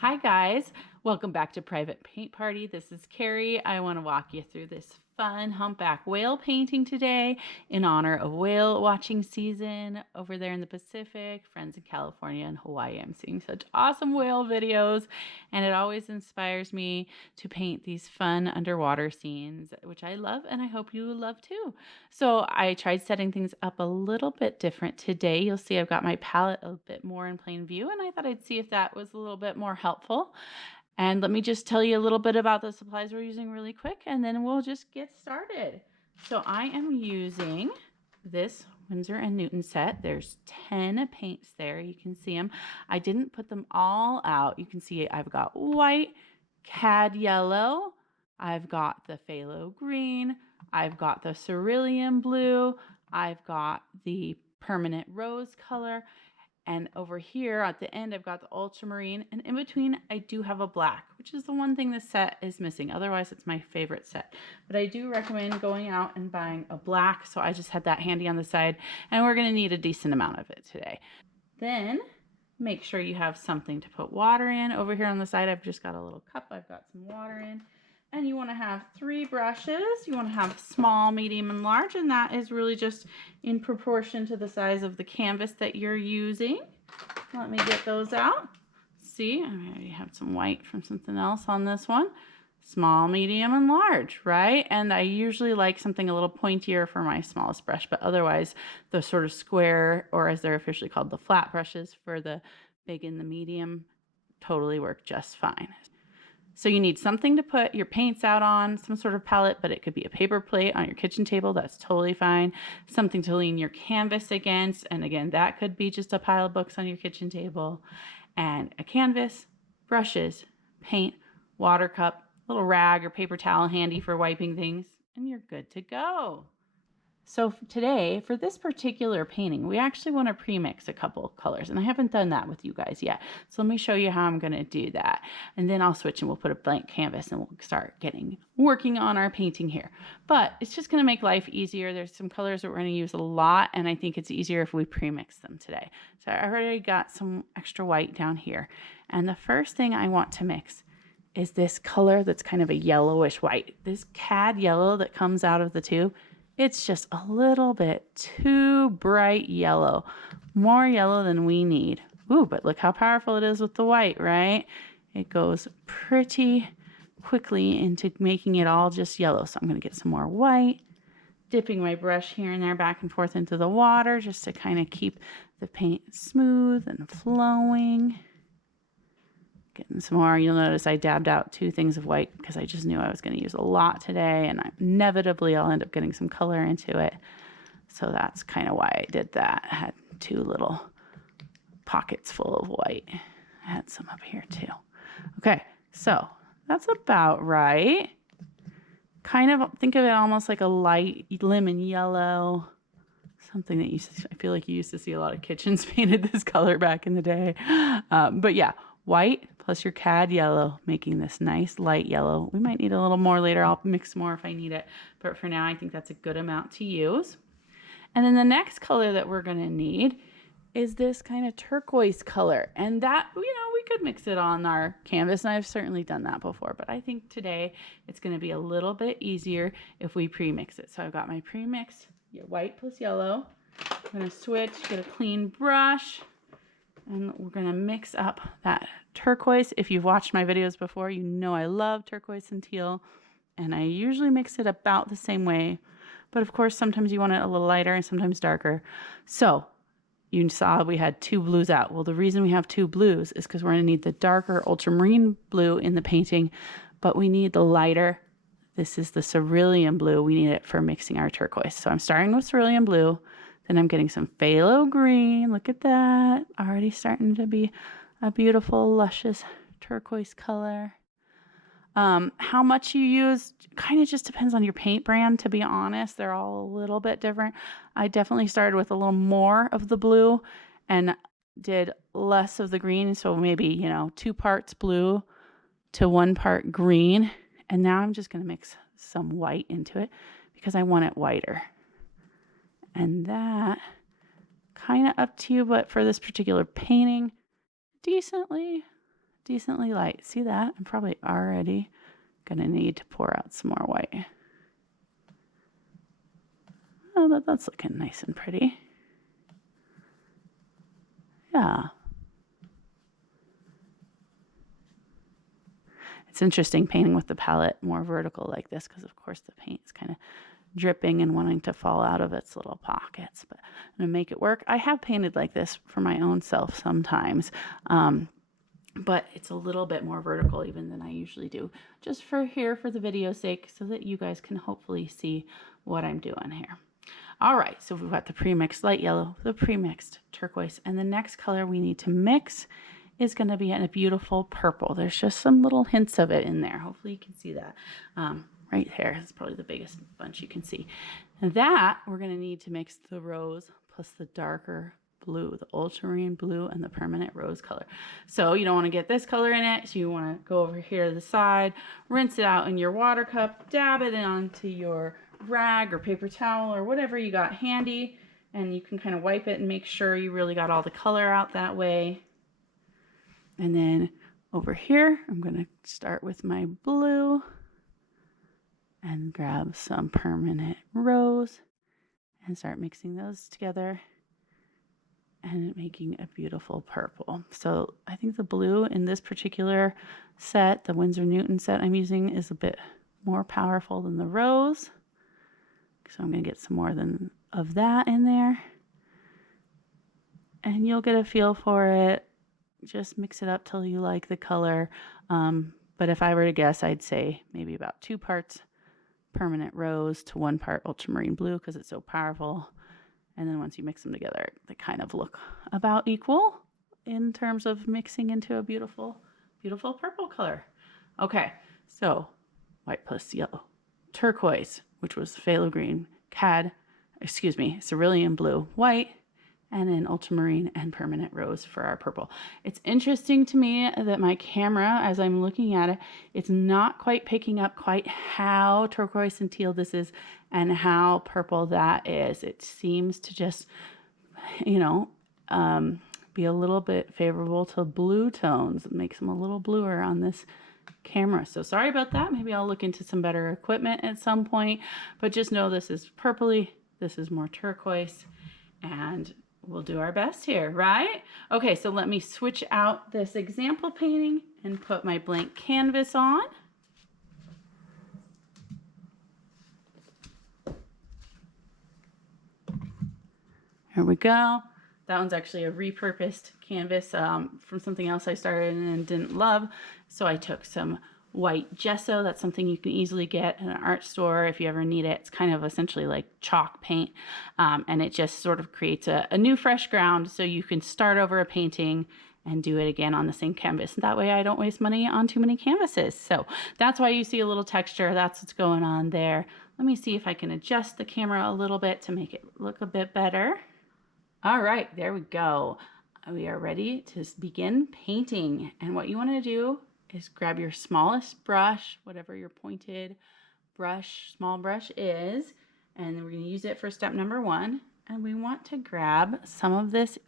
Hi guys, welcome back to Private Paint Party. This is Carrie. I want to walk you through this fun humpback whale painting today in honor of whale watching season over there in the Pacific. Friends in California and Hawaii, I'm seeing such awesome whale videos, and it always inspires me to paint these fun underwater scenes, which I love and I hope you love too. So I tried setting things up a little bit different today. You'll see I've got my palette a bit more in plain view, and I thought I'd see if that was a little bit more helpful. And let me just tell you a little bit about the supplies we're using really quick, and then we'll just get started. So I am using this Winsor & Newton set. There's 10 paints there. You can see them. I didn't put them all out. You can see I've got white, cad yellow, I've got the phthalo green, I've got the cerulean blue, I've got the permanent rose color, and over here at the end, I've got the ultramarine, and in between, I do have a black, which is the one thing this set is missing. Otherwise, it's my favorite set. But I do recommend going out and buying a black, so I just had that handy on the side, and we're gonna need a decent amount of it today. Then, make sure you have something to put water in. Over here on the side, I've just got a little cup. I've got some water in. And you want to have 3 brushes. You want to have small, medium, and large, and that is really just in proportion to the size of the canvas that you're using. Let me get those out. See, I already have some white from something else on this one. Small, medium, and large, right? And I usually like something a little pointier for my smallest brush, but otherwise the sort of square, or as they're officially called, the flat brushes for the big and the medium totally work just fine. So you need something to put your paints out on, some sort of palette, but it could be a paper plate on your kitchen table. That's totally fine. Something to lean your canvas against. And again, that could be just a pile of books on your kitchen table. And a canvas, brushes, paint, water cup, little rag or paper towel handy for wiping things, and you're good to go. So today, for this particular painting, we actually want to pre-mix a couple colors, and I haven't done that with you guys yet. So let me show you how I'm going to do that. And then I'll switch and we'll put a blank canvas and we'll start working on our painting here. But it's just going to make life easier. There's some colors that we're going to use a lot, and I think it's easier if we pre-mix them today. So I already got some extra white down here. And the first thing I want to mix is this color that's kind of a yellowish white. This cad yellow that comes out of the tube. It's just a little bit too bright yellow, more yellow than we need. Ooh, but look how powerful it is with the white, right? It goes pretty quickly into making it all just yellow. So I'm going to get some more white, dipping my brush here and there back and forth into the water just to kind of keep the paint smooth and flowing. Getting some more. You'll notice I dabbed out 2 things of white because I just knew I was going to use a lot today, and inevitably I'll end up getting some color into it. So that's kind of why I did that. I had 2 little pockets full of white. I had some up here too. Okay, so that's about right. Kind of think of it almost like a light lemon yellow. Something that I feel like you used to see a lot of kitchens painted this color back in the day. But yeah, white plus your cad yellow, making this nice light yellow. We might need a little more later. I'll mix more if I need it. But for now, I think that's a good amount to use. And then the next color that we're going to need is this kind of turquoise color. And that, we could mix it on our canvas. And I've certainly done that before. But I think today it's going to be a little bit easier if we pre-mix it. So I've got my pre-mix, white plus yellow. I'm going to switch, get a clean brush. And we're going to mix up that turquoise. If you've watched my videos before, you know I love turquoise and teal. And I usually mix it about the same way. But of course, sometimes you want it a little lighter and sometimes darker. So you saw we had 2 blues out. Well, the reason we have 2 blues is because we're going to need the darker ultramarine blue in the painting. But we need the lighter. This is the cerulean blue. We need it for mixing our turquoise. So I'm starting with cerulean blue. Then I'm getting some phthalo green. Look at that. Already starting to be a beautiful, luscious turquoise color. How much you use kind of just depends on your paint brand, to be honest. They're all a little bit different. I definitely started with a little more of the blue and did less of the green. So maybe, 2 parts blue to 1 part green. And now I'm just going to mix some white into it because I want it whiter. And that kind of up to you, but for this particular painting, decently decently light. See that? I'm probably already gonna need to pour out some more white. Oh, but that's looking nice and pretty. Yeah. It's interesting painting with the palette more vertical like this because, of course, the paint is kind of dripping and wanting to fall out of its little pockets. But I'm going to make it work. I have painted like this for my own self sometimes, but it's a little bit more vertical even than I usually do, just for the video's sake, so that you guys can hopefully see what I'm doing here. All right, so we've got the pre-mixed light yellow, the pre-mixed turquoise, and the next color we need to mix is going to be in a beautiful purple. There's just some little hints of it in there. Hopefully you can see that. Right here is probably the biggest bunch you can see. And that we're going to need to mix the rose plus the darker blue, the ultramarine blue and the permanent rose color. So you don't want to get this color in it. So you want to go over here to the side, rinse it out in your water cup, dab it onto your rag or paper towel or whatever you got handy. And you can kind of wipe it and make sure you really got all the color out that way. And then over here, I'm going to start with my blue and grab some permanent rose and start mixing those together and making a beautiful purple. So I think the blue in this particular set, the Winsor Newton set I'm using, is a bit more powerful than the rose. So I'm going to get some more of that in there. And you'll get a feel for it. Just mix it up till you like the color. But if I were to guess, I'd say maybe about 2 parts permanent rose to 1 part ultramarine blue because it's so powerful. And then once you mix them together, they kind of look about equal in terms of mixing into a beautiful, beautiful purple color. Okay, so white plus yellow, turquoise, which was phthalo green, cerulean blue, white, and an ultramarine and permanent rose for our purple. It's interesting to me that my camera, as I'm looking at it, it's not quite picking up quite how turquoise and teal this is and how purple that is. It seems to just, be a little bit favorable to blue tones. It makes them a little bluer on this camera. So sorry about that. Maybe I'll look into some better equipment at some point, but just know this is purpley, this is more turquoise, and we'll do our best here, right? Okay, so let me switch out this example painting and put my blank canvas on. Here we go. That one's actually a repurposed canvas from something else I started and didn't love. So I took some white gesso. That's something you can easily get in an art store if you ever need it. It's kind of essentially like chalk paint, and it just sort of creates a new fresh ground so you can start over a painting and do it again on the same canvas. That way I don't waste money on too many canvases. So that's why you see a little texture. That's what's going on there. Let me see if I can adjust the camera a little bit to make it look a bit better. All right, there we go. We are ready to begin painting. And what you want to do is grab your smallest brush, whatever your pointed brush, small brush is, and we're going to use it for step number 1. And we want to grab some of this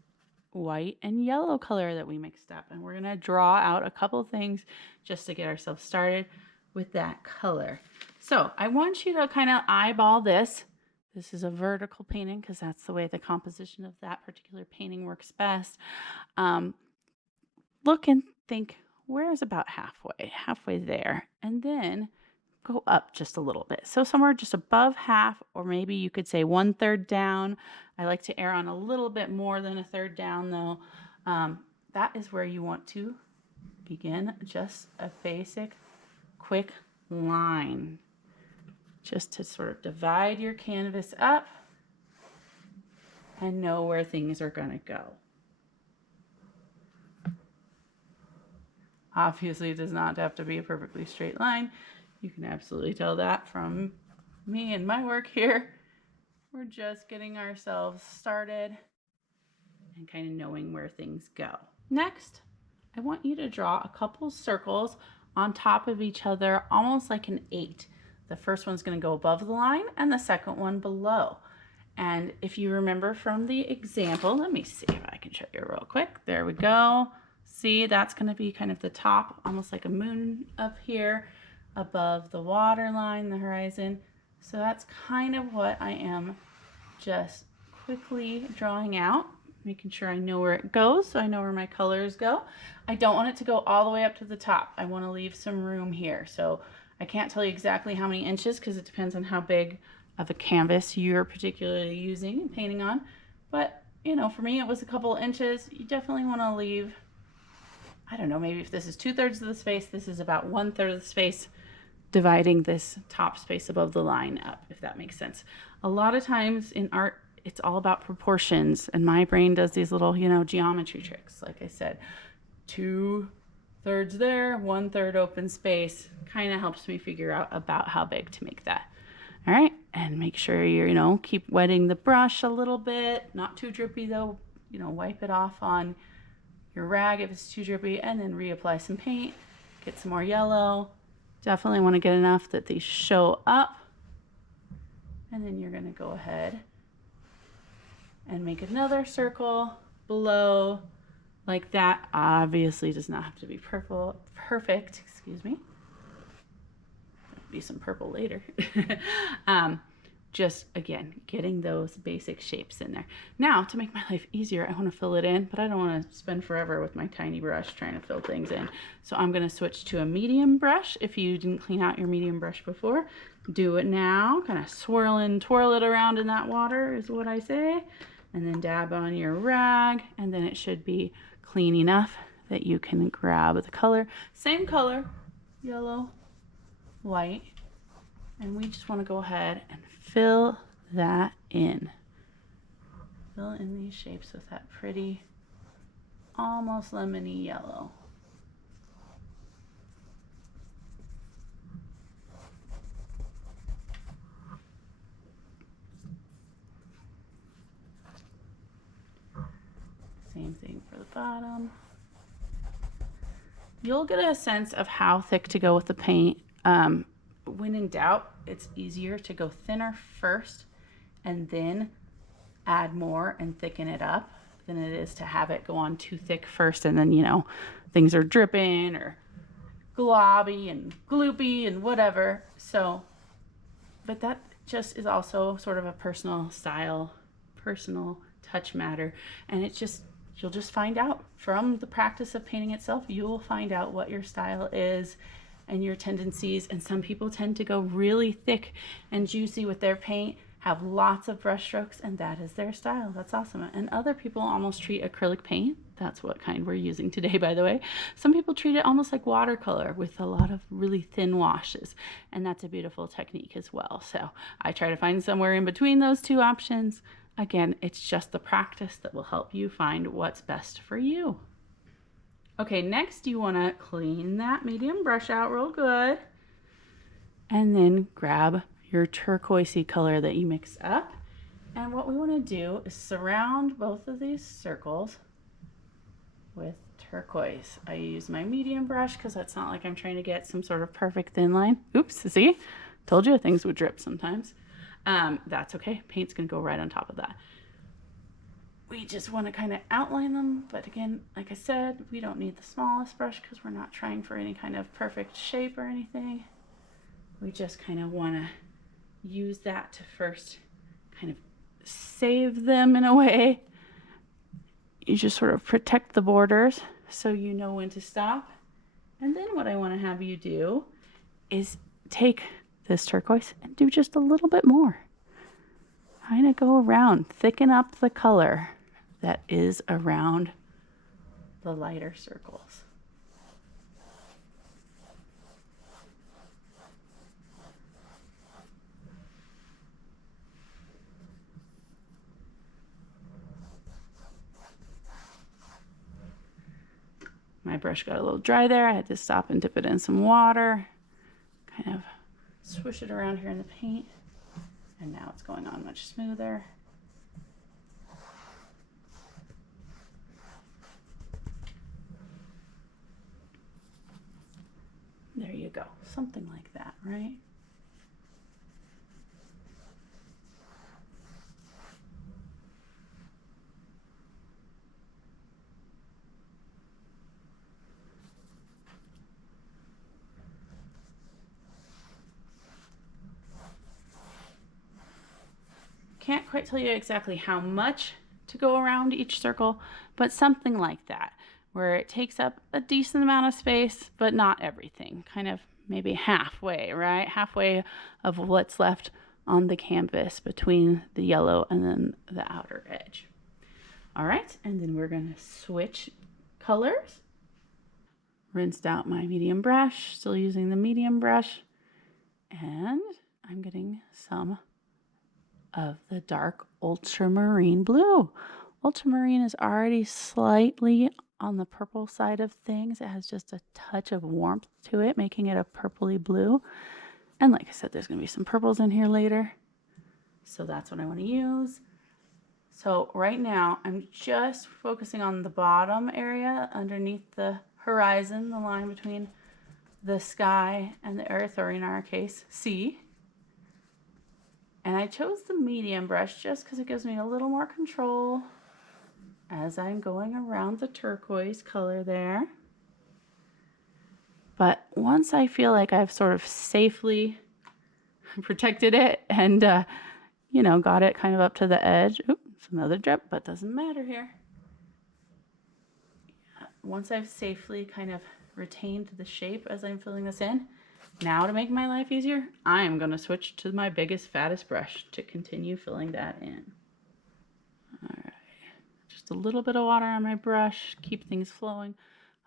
white and yellow color that we mixed up. And we're going to draw out a couple things just to get ourselves started with that color. So I want you to kind of eyeball this. This is a vertical painting because that's the way the composition of that particular painting works best. Look and think, where's about halfway there, and then go up just a little bit. So somewhere just above half, or maybe you could say 1/3 down. I like to err on a little bit more than 1/3 down though. That is where you want to begin just a basic quick line, just to sort of divide your canvas up and know where things are going to go. Obviously, it does not have to be a perfectly straight line. You can absolutely tell that from me and my work here. We're just getting ourselves started and kind of knowing where things go. Next, I want you to draw a couple circles on top of each other, almost like an 8. The first one's going to go above the line and the second one below. And if you remember from the example, let me see if I can show you real quick. There we go. See, that's going to be kind of the top, almost like a moon up here above the water line, the horizon. So that's kind of what I am just quickly drawing out, making sure I know where it goes, so I know where my colors go. I don't want it to go all the way up to the top. I want to leave some room here. So I can't tell you exactly how many inches because it depends on how big of a canvas you're particularly using and painting on. But, you know, for me it was a couple inches. You definitely want to leave, I don't know, maybe if this is 2/3 of the space, this is about 1/3 of the space, dividing this top space above the line up, if that makes sense. A lot of times in art, it's all about proportions, and my brain does these little, you know, geometry tricks. Like I said, 2/3 there, 1/3 open space, kind of helps me figure out about how big to make that. All right, and make sure you're, you know, keep wetting the brush a little bit, not too drippy though, you know, wipe it off on your rag if it's too drippy, and then reapply some paint, get some more yellow. Definitely want to get enough that they show up. And then you're going to go ahead and make another circle below like that. Obviously does not have to be perfect, excuse me. There'll be some purple later. Just, again, getting those basic shapes in there. Now, to make my life easier, I want to fill it in, but I don't want to spend forever with my tiny brush trying to fill things in. So I'm going to switch to a medium brush. If you didn't clean out your medium brush before, do it now. Kind of twirl it around in that water is what I say. And then dab on your rag, and then it should be clean enough that you can grab the color. Same color, yellow, white. And we just want to go ahead and fill that in. Fill in these shapes with that pretty, almost lemony yellow. Same thing for the bottom. You'll get a sense of how thick to go with the paint. When in doubt, it's easier to go thinner first and then add more and thicken it up than it is to have it go on too thick first and then, you know, things are dripping or globby and gloopy and whatever. So, but that just is also sort of a personal style, personal touch matter. And it's just, you'll just find out from the practice of painting itself. You'll find out what your style is and your tendencies. And some people tend to go really thick and juicy with their paint, have lots of brush strokes, and that is their style. That's awesome. And other people almost treat acrylic paint, that's what kind we're using today, by the way. Some people treat it almost like watercolor with a lot of really thin washes, and that's a beautiful technique as well. So I try to find somewhere in between those two options. Again, it's just the practice that will help you find what's best for you. Okay, next you want to clean that medium brush out real good, and then grab your turquoisey color that you mix up. And what we want to do is surround both of these circles with turquoise. I use my medium brush because it's not like I'm trying to get some sort of perfect thin line. Oops, see? Told you things would drip sometimes. That's okay. Paint's going to go right on top of that. We just want to kind of outline them, but again, like I said, we don't need the smallest brush because we're not trying for any kind of perfect shape or anything. We just kind of want to use that to first kind of save them in a way. You just sort of protect the borders so you know when to stop. And then what I want to have you do is take this turquoise and do just a little bit more. Kind of go around, thicken up the color that is around the lighter circles. My brush got a little dry there. I had to stop and dip it in some water, kind of swish it around here in the paint, and now it's going on much smoother. There you go, something like that, right? quite tell you exactly how much to go around each circle, but something like that, where it takes up a decent amount of space, but not everything. Kind of maybe halfway, right? Halfway of what's left on the canvas between the yellow and then the outer edge. All right, and then we're gonna switch colors. Rinsed out my medium brush, still using the medium brush, and I'm getting some of the dark ultramarine blue. Ultramarine is already slightly on the purple side of things. It has just a touch of warmth to it, making it a purpley blue. And like I said, there's gonna be some purples in here later. So that's what I wanna use. So right now, I'm just focusing on the bottom area underneath the horizon, the line between the sky and the earth, or in our case, sea. And I chose the medium brush just because it gives me a little more control as I'm going around the turquoise color there. But once I feel like I've sort of safely protected it and, you know, got it kind of up to the edge. Oops, it's another drip, but doesn't matter here. Once I've safely kind of retained the shape as I'm filling this in, now to make my life easier, I am going to switch to my biggest, fattest brush to continue filling that in. All right, just a little bit of water on my brush, keep things flowing.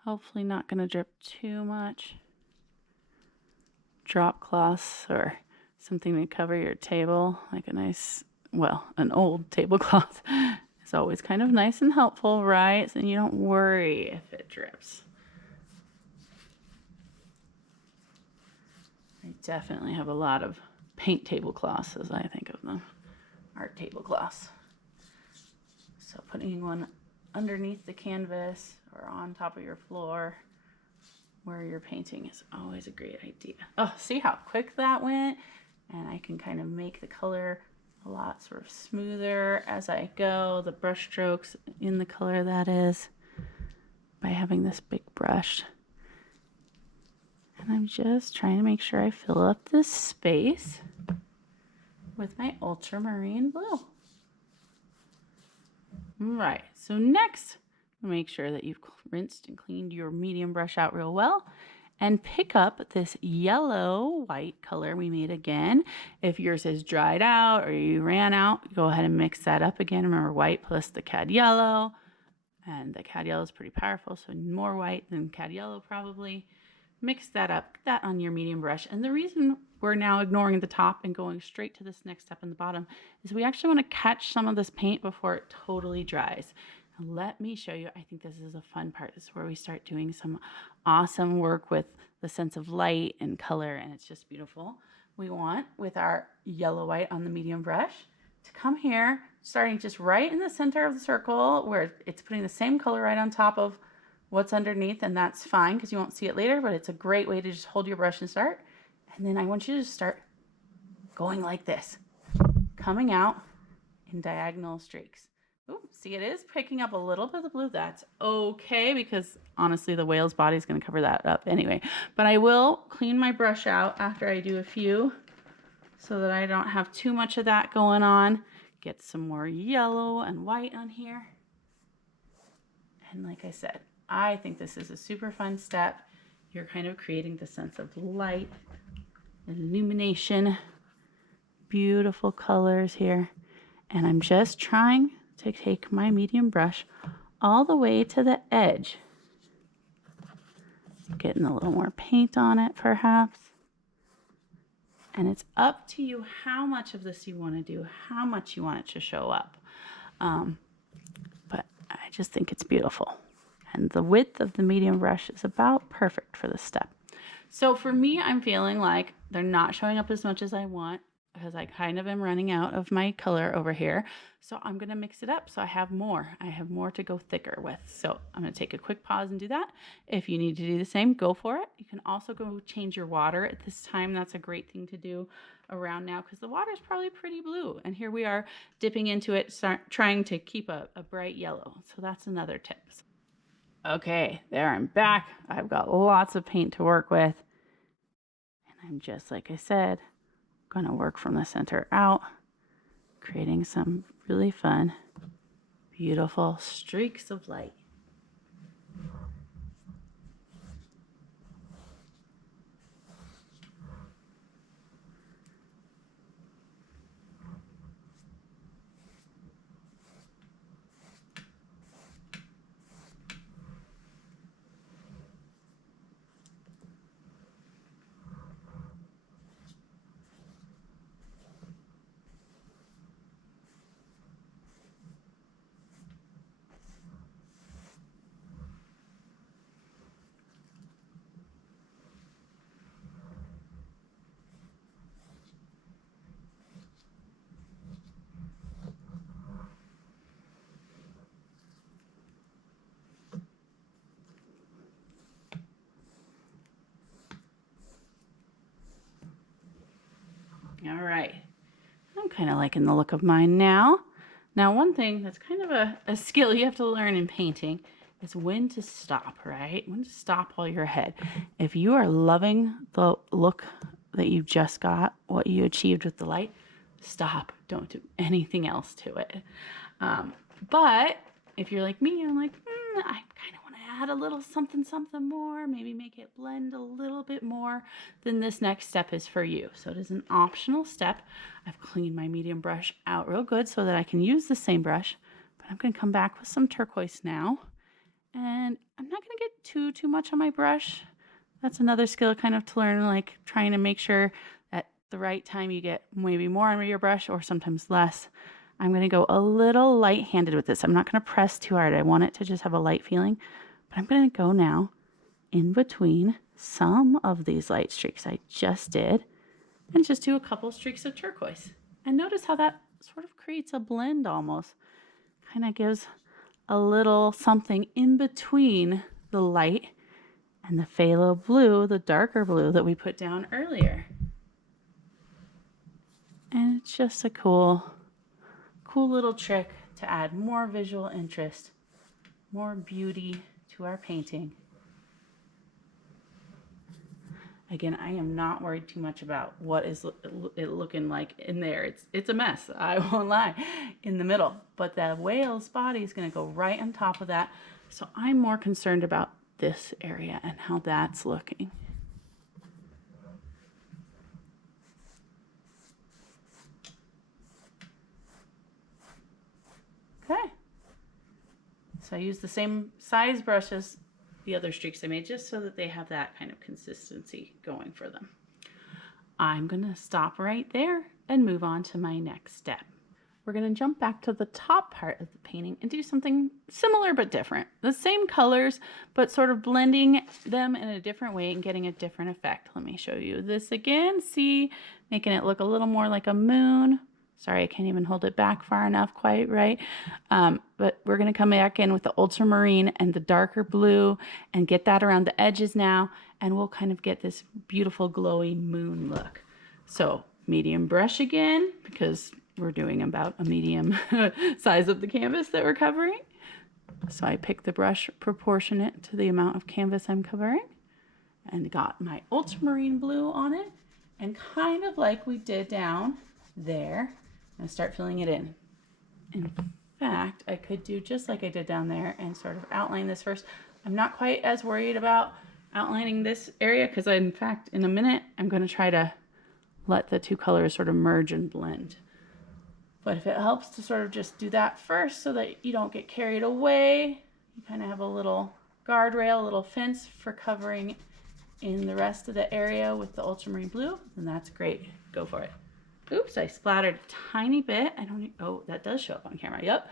Hopefully not going to drip too much. Drop cloths or something to cover your table, like a nice, well, an old tablecloth is always kind of nice and helpful, right? So you don't worry if it drips. I definitely have a lot of paint tablecloths as I think of them, art tablecloths. So putting one underneath the canvas or on top of your floor where you're painting is always a great idea. Oh, see how quick that went? And I can kind of make the color a lot sort of smoother as I go, the brush strokes in the color that is, by having this big brush. And I'm just trying to make sure I fill up this space with my ultramarine blue. Right, so next, make sure that you've rinsed and cleaned your medium brush out real well, and pick up this yellow white color we made again. If yours is dried out or you ran out, go ahead and mix that up again. Remember, white plus the cad yellow, and the cad yellow is pretty powerful, so more white than cad yellow probably. Mix that up, put that on your medium brush. And the reason we're now ignoring the top and going straight to this next step in the bottom is we actually want to catch some of this paint before it totally dries. Now let me show you. I think this is a fun part. This is where we start doing some awesome work with the sense of light and color, and it's just beautiful. We want, with our yellow white on the medium brush, to come here, starting just right in the center of the circle where it's putting the same color right on top of what's underneath, and that's fine because you won't see it later, but it's a great way to just hold your brush and start. And then I want you to start going like this, coming out in diagonal streaks. Ooh, see, it is picking up a little bit of the blue. That's okay, because honestly, the whale's body is going to cover that up anyway. But I will clean my brush out after I do a few so that I don't have too much of that going on. Get some more yellow and white on here. And like I said, I think this is a super fun step. You're kind of creating the sense of light, illumination, beautiful colors here. And I'm just trying to take my medium brush all the way to the edge. Getting a little more paint on it perhaps. And it's up to you how much of this you want to do, how much you want it to show up. But I just think it's beautiful. And the width of the medium brush is about perfect for this step. So for me, I'm feeling like they're not showing up as much as I want because I kind of am running out of my color over here. So I'm going to mix it up so I have more. I have more to go thicker with. So I'm going to take a quick pause and do that. If you need to do the same, go for it. You can also go change your water at this time. That's a great thing to do around now because the water is probably pretty blue. And here we are dipping into it, trying to keep a bright yellow. So that's another tip. Okay, there I'm back. I've got lots of paint to work with. And I'm just, like I said, going to work from the center out, creating some really fun, beautiful streaks of light. All right, I'm kind of liking the look of mine now. Now, one thing that's kind of a skill you have to learn in painting is when to stop, right? When to stop while you're ahead. If you are loving the look that you just got, what you achieved with the light, stop. Don't do anything else to it. But if you're like me, I'm like, I kind of want to add a little something more, maybe make it blend a little bit more, then this next step is for you. So it is an optional step. I've cleaned my medium brush out real good so that I can use the same brush, but I'm going to come back with some turquoise now. And I'm not going to get too much on my brush. That's another skill kind of to learn, like trying to make sure at the right time you get maybe more on your brush or sometimes less. I'm going to go a little light-handed with this. I'm not going to press too hard. I want it to just have a light feeling. But I'm going to go now in between some of these light streaks I just did and just do a couple streaks of turquoise. And notice how that sort of creates a blend almost. Kind of gives a little something in between the light and the phthalo blue, the darker blue that we put down earlier. And it's just a cool little trick to add more visual interest, more beauty to our painting. Again, I am not worried too much about what is it looking like in there. It's a mess, I won't lie, in the middle. But the whale's body is going to go right on top of that. So I'm more concerned about this area and how that's looking. Okay. So I use the same size brush as the other streaks I made just so that they have that kind of consistency going for them. I'm going to stop right there and move on to my next step. We're going to jump back to the top part of the painting and do something similar but different. The same colors, but sort of blending them in a different way and getting a different effect. Let me show you this again. See, making it look a little more like a moon. Sorry, I can't even hold it back far enough quite right. But we're going to come back in with the ultramarine and the darker blue and get that around the edges now. And we'll kind of get this beautiful glowy moon look. So medium brush again, because we're doing about a medium size of the canvas that we're covering. So I picked the brush proportionate to the amount of canvas I'm covering and got my ultramarine blue on it. And kind of like we did down there, I'm going to start filling it in. In fact, I could do just like I did down there and sort of outline this first. I'm not quite as worried about outlining this area because in fact, in a minute, I'm going to try to let the two colors sort of merge and blend. But if it helps to sort of just do that first so that you don't get carried away, you kind of have a little guardrail, a little fence for covering in the rest of the area with the ultramarine blue, then that's great. Go for it. Oops, I splattered a tiny bit. Oh, that does show up on camera. Yep.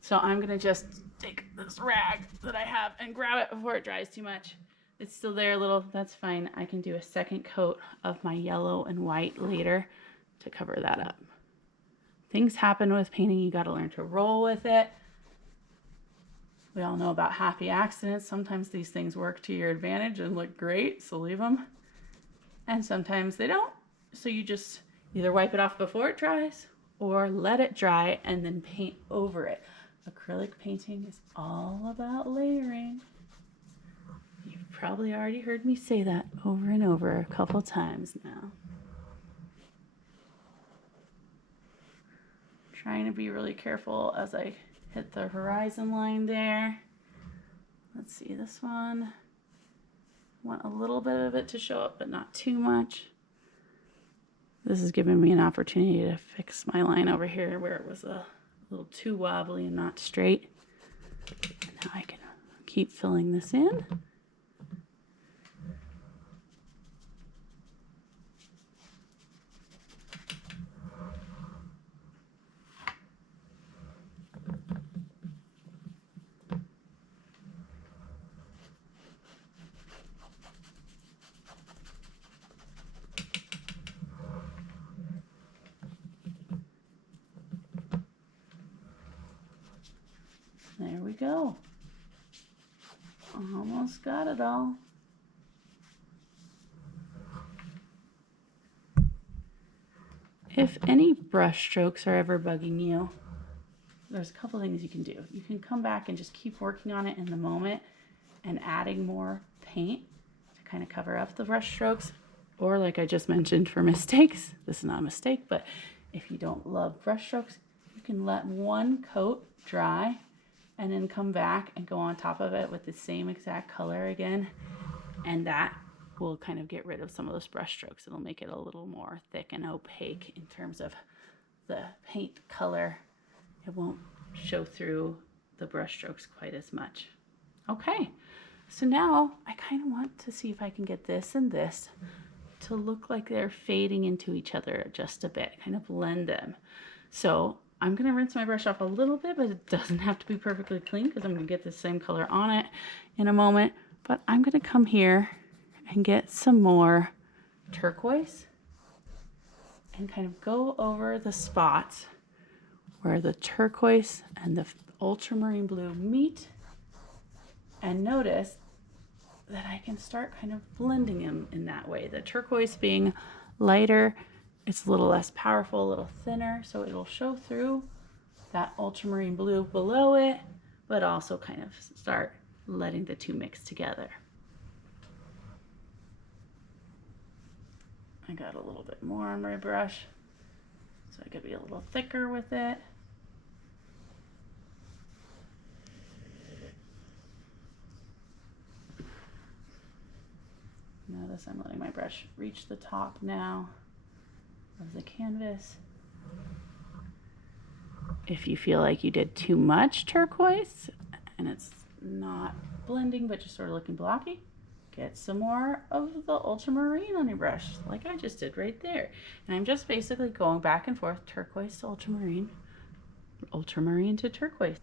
So I'm going to just take this rag that I have and grab it before it dries too much. It's still there a little. That's fine. I can do a second coat of my yellow and white later to cover that up. Things happen with painting. You got to learn to roll with it. We all know about happy accidents. Sometimes these things work to your advantage and look great, so leave them. And sometimes they don't. So you just either wipe it off before it dries or let it dry and then paint over it. Acrylic painting is all about layering. You've probably already heard me say that over and over a couple times now. trying to be really careful as I hit the horizon line there. Let's see this one. Want a little bit of it to show up, but not too much. This is giving me an opportunity to fix my line over here where it was a little too wobbly and not straight. And now I can keep filling this in. There we go. Almost got it all. If any brush strokes are ever bugging you, there's a couple things you can do. You can come back and just keep working on it in the moment and adding more paint to kind of cover up the brush strokes. Or like I just mentioned for mistakes, this is not a mistake, but if you don't love brush strokes, you can let one coat dry and then come back and go on top of it with the same exact color again. And that will kind of get rid of some of those brush strokes. It'll make it a little more thick and opaque in terms of the paint color. It won't show through the brush strokes quite as much. Okay, so now I kind of want to see if I can get this and this to look like they're fading into each other just a bit, kind of blend them. So I'm gonna rinse my brush off a little bit, but it doesn't have to be perfectly clean because I'm gonna get the same color on it in a moment. But I'm gonna come here and get some more turquoise and kind of go over the spots where the turquoise and the ultramarine blue meet, and notice that I can start kind of blending them in that way. The turquoise being lighter, it's a little less powerful, a little thinner, so it'll show through that ultramarine blue below it, but also kind of start letting the two mix together. I got a little bit more on my brush, so I could be a little thicker with it. Notice I'm letting my brush reach the top now of the canvas. If you feel like you did too much turquoise and it's not blending but just sort of looking blocky, get some more of the ultramarine on your brush like I just did right there. And I'm just basically going back and forth, turquoise to ultramarine, ultramarine to turquoise.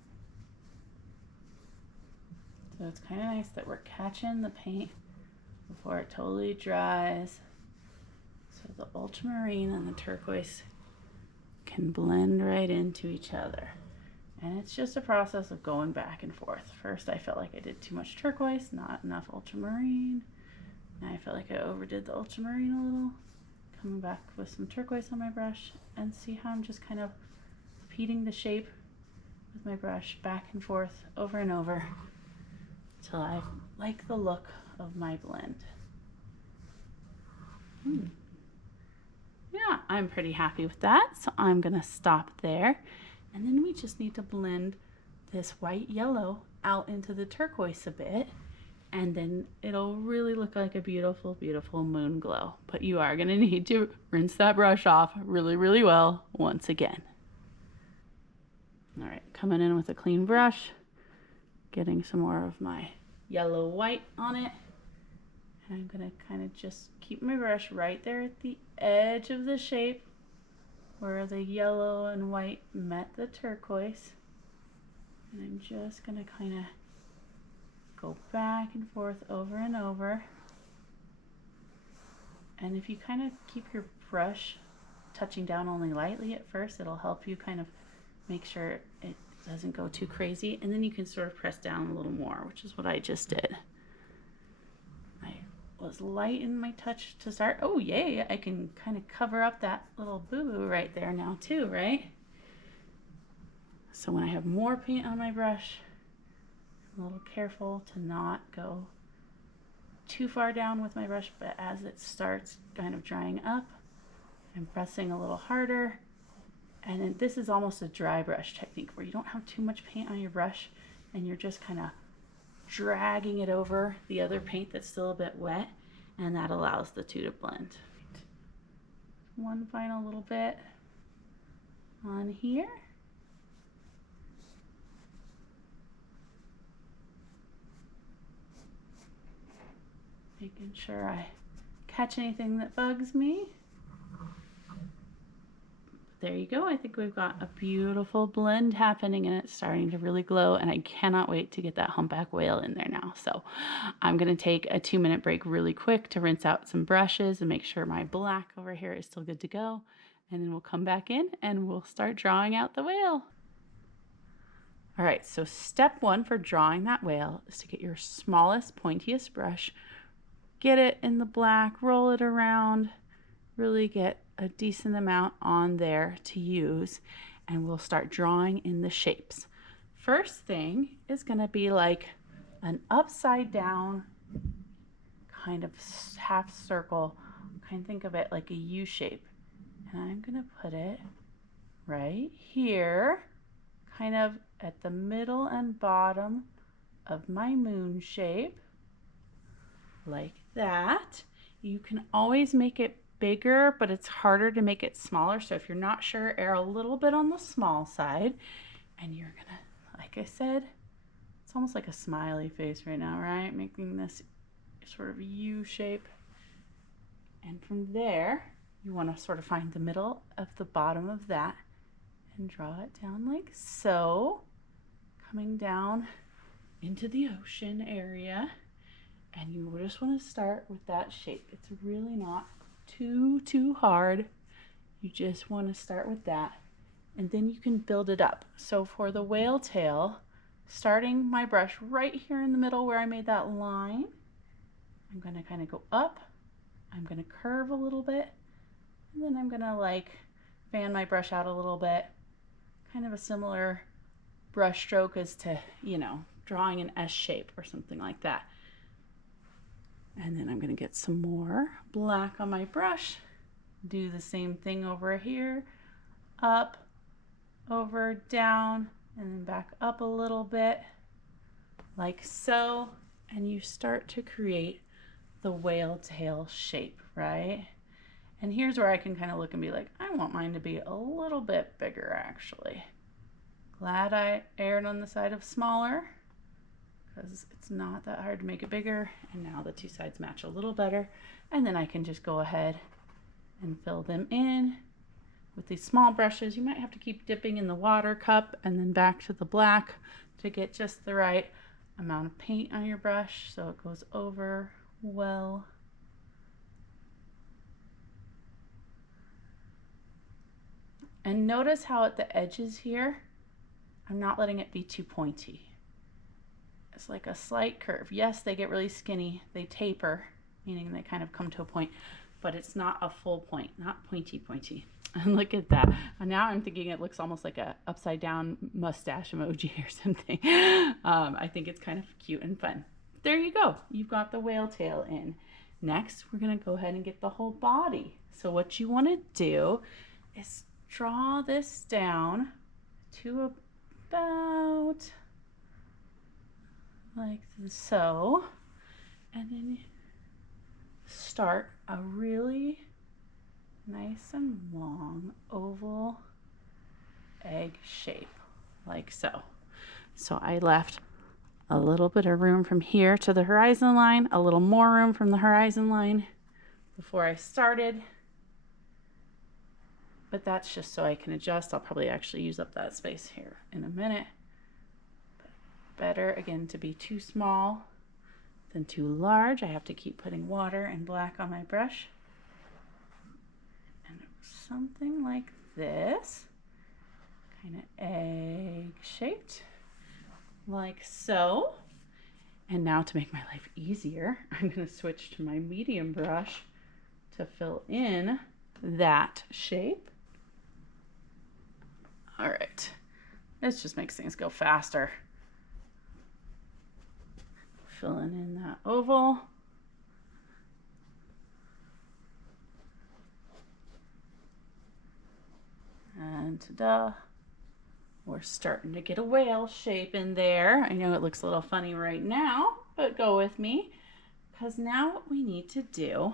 So it's kind of nice that we're catching the paint before it totally dries. So the ultramarine and the turquoise can blend right into each other. And it's just a process of going back and forth. First I felt like I did too much turquoise, not enough ultramarine. Now I felt like I overdid the ultramarine a little. Coming back with some turquoise on my brush, and see how I'm just kind of repeating the shape with my brush back and forth over and over till I like the look of my blend. Yeah, I'm pretty happy with that, so I'm gonna stop there. And then we just need to blend this white yellow out into the turquoise a bit, and then it'll really look like a beautiful, beautiful moon glow. But you are gonna need to rinse that brush off really, really well once again. All right, coming in with a clean brush, getting some more of my yellow white on it. And I'm gonna kind of just keep my brush right there at the edge of the shape where the yellow and white met the turquoise. And I'm just gonna kind of go back and forth over and over. And if you kind of keep your brush touching down only lightly at first, it'll help you kind of make sure it doesn't go too crazy. And then you can sort of press down a little more, which is what I just did. Was light in my touch to start. Oh yay, I can kind of cover up that little boo-boo right there now too, right? So when I have more paint on my brush, I'm a little careful to not go too far down with my brush, but as it starts kind of drying up, I'm pressing a little harder And then this is almost a dry brush technique where you don't have too much paint on your brush and you're just kind of dragging it over the other paint that's still a bit wet, and that allows the two to blend. One final little bit on here. Making sure I catch anything that bugs me. There you go. I think we've got a beautiful blend happening and it's starting to really glow, and I cannot wait to get that humpback whale in there now. So I'm going to take a 2-minute break really quick to rinse out some brushes and make sure my black over here is still good to go. And then we'll come back in and we'll start drawing out the whale. All right, so step 1 for drawing that whale is to get your smallest, pointiest brush, get it in the black, roll it around, really get a decent amount on there to use, and we'll start drawing in the shapes. First thing is going to be like an upside down kind of half circle. Kind of think of it like a U shape. And I'm going to put it right here, kind of at the middle and bottom of my moon shape, like that. You can always make it bigger, but it's harder to make it smaller. So if you're not sure, err a little bit on the small side, and you're gonna, like I said, it's almost like a smiley face right now, right? Making this sort of U shape. And from there, you want to sort of find the middle of the bottom of that and draw it down like so, coming down into the ocean area. And you just want to start with that shape. It's really not too hard. You just want to start with that, and then you can build it up. So for the whale tail, starting my brush right here in the middle where I made that line, I'm going to kind of go up, I'm going to curve a little bit, and then I'm going to like fan my brush out a little bit, kind of a similar brush stroke as to, you know, drawing an S shape or something like that. And then I'm going to get some more black on my brush, do the same thing over here, up, over, down, and then back up a little bit, like so, and you start to create the whale tail shape, right? And here's where I can kind of look and be like, I want mine to be a little bit bigger, actually. Glad I erred on the side of smaller, because it's not that hard to make it bigger. And now the two sides match a little better. And then I can just go ahead and fill them in with these small brushes. You might have to keep dipping in the water cup and then back to the black to get just the right amount of paint on your brush so it goes over well. And notice how at the edges here, I'm not letting it be too pointy. It's like a slight curve. Yes, they get really skinny. They taper, meaning they kind of come to a point, but it's not a full point, not pointy. And look at that. And now I'm thinking it looks almost like a upside down mustache emoji or something. I think it's kind of cute and fun. There you go. You've got the whale tail in. Next, we're going to go ahead and get the whole body. So what you want to do is draw this down to about like so, and then start a really nice and long oval egg shape, like so. So I left a little bit of room from here to the horizon line, a little more room from the horizon line before I started, but that's just so I can adjust. I'll probably actually use up that space here in a minute. Better, again, to be too small than too large. I have to keep putting water and black on my brush. And something like this, kind of egg shaped, like so. And now to make my life easier, I'm going to switch to my medium brush to fill in that shape. All right, this just makes things go faster. Filling in that oval. And Ta-da. We're starting to get a whale shape in there. I know it looks a little funny right now, but go with me, because now what we need to do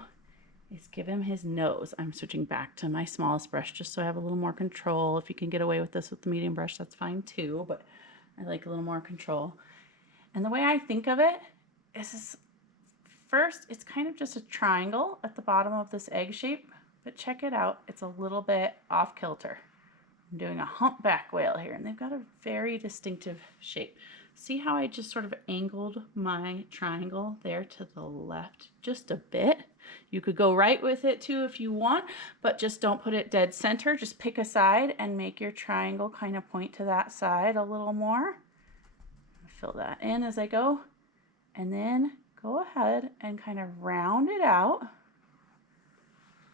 is give him his nose. I'm switching back to my smallest brush just so I have a little more control. If you can get away with this with the medium brush, that's fine too, but I like a little more control. And the way I think of it is first, it's kind of just a triangle at the bottom of this egg shape, but check it out. It's a little bit off kilter. I'm doing a humpback whale here, and they've got a very distinctive shape. See how I just sort of angled my triangle there to the left just a bit? You could go right with it too if you want, but just don't put it dead center. Just pick a side and make your triangle kind of point to that side a little more. Fill that in as I go, and then go ahead and kind of round it out.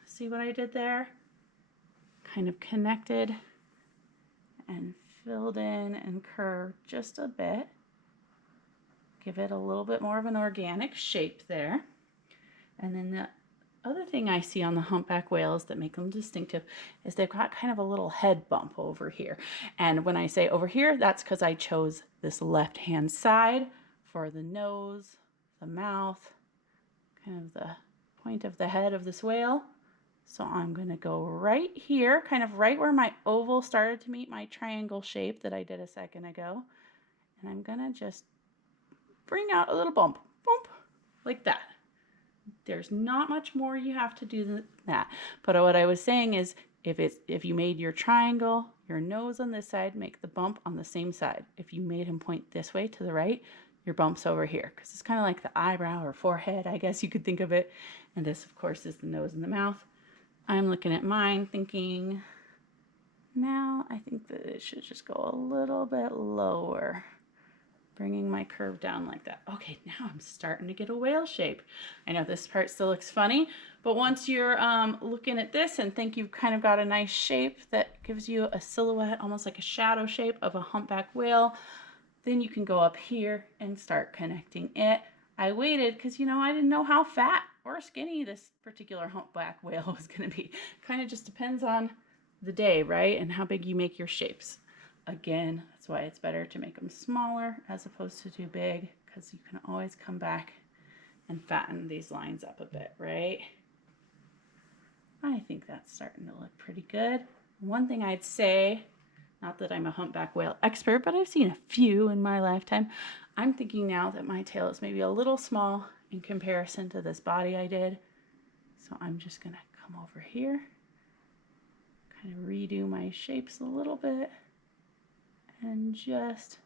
See what I did there? Kind of connected and filled in and curved just a bit. Give it a little bit more of an organic shape there. And then the other thing I see on the humpback whales that make them distinctive is they've got kind of a little head bump over here. And when I say over here, that's because I chose this left-hand side for the nose, the mouth, kind of the point of the head of this whale. So I'm going to go right here, kind of right where my oval started to meet my triangle shape that I did a second ago. And I'm going to just bring out a little bump, like that. There's not much more you have to do than that. But what I was saying is if you made your triangle, your nose on this side, make the bump on the same side. If you made him point this way to the right, your bump's over here, because it's kind of like the eyebrow or forehead, I guess you could think of it. And this, of course, is the nose and the mouth. I'm looking at mine thinking, now I think that it should just go a little bit lower, bringing my curve down like that. Okay, now I'm starting to get a whale shape. I know this part still looks funny, but once you're looking at this and think you've kind of got a nice shape that gives you a silhouette, almost like a shadow shape of a humpback whale, then you can go up here and start connecting it. I waited because, I didn't know how fat or skinny this particular humpback whale was going to be. Kind of just depends on the day, right? And how big you make your shapes. Again, that's why it's better to make them smaller as opposed to too big, because you can always come back and fatten these lines up a bit, right? I think that's starting to look pretty good. One thing I'd say, not that I'm a humpback whale expert, but I've seen a few in my lifetime. I'm thinking now that my tail is maybe a little small in comparison to this body I did. So I'm just gonna come over here, kind of redo my shapes a little bit, and just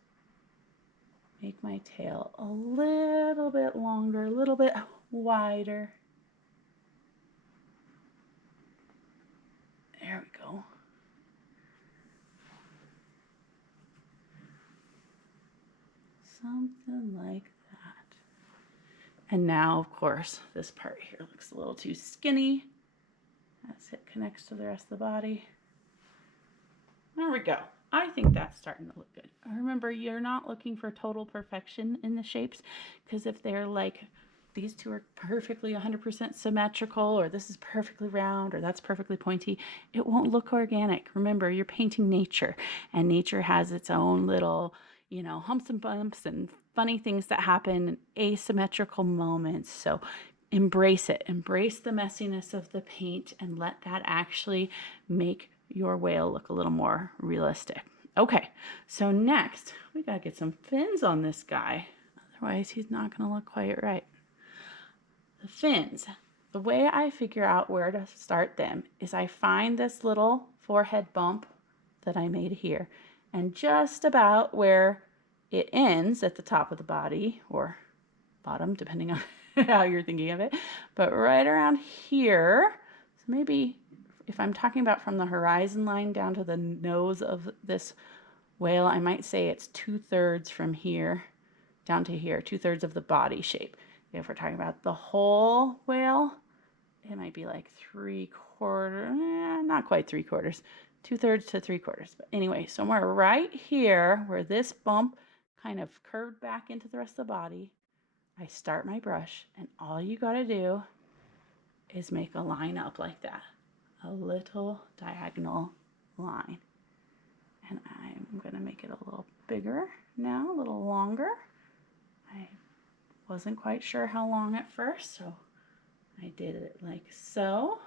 make my tail a little bit longer, a little bit wider. There we go. Something like that. And now, of course, this part here looks a little too skinny as it connects to the rest of the body. There we go. I think that's starting to look good. Remember, you're not looking for total perfection in the shapes, because if they're like, these two are perfectly 100% symmetrical, or this is perfectly round, or that's perfectly pointy, it won't look organic. Remember, you're painting nature, and nature has its own little, humps and bumps and funny things that happen, asymmetrical moments. So embrace it. Embrace the messiness of the paint and let that actually make your whale look a little more realistic. Okay, so next we gotta get some fins on this guy. Otherwise he's not gonna look quite right. The fins, the way I figure out where to start them is I find this little forehead bump that I made here, and just about where it ends at the top of the body, or bottom, depending on how you're thinking of it, but right around here, so maybe if I'm talking about from the horizon line down to the nose of this whale, I might say it's 2/3 from here down to here, 2/3 of the body shape. If we're talking about the whole whale, it might be like 3/4, not quite 3/4, 2/3 to 3/4. But anyway, somewhere right here where this bump kind of curved back into the rest of the body, I start my brush, and all you gotta do is make a line up like that, a little diagonal line. And I'm going to make it a little bigger now, a little longer. I wasn't quite sure how long at first, so I did it like so.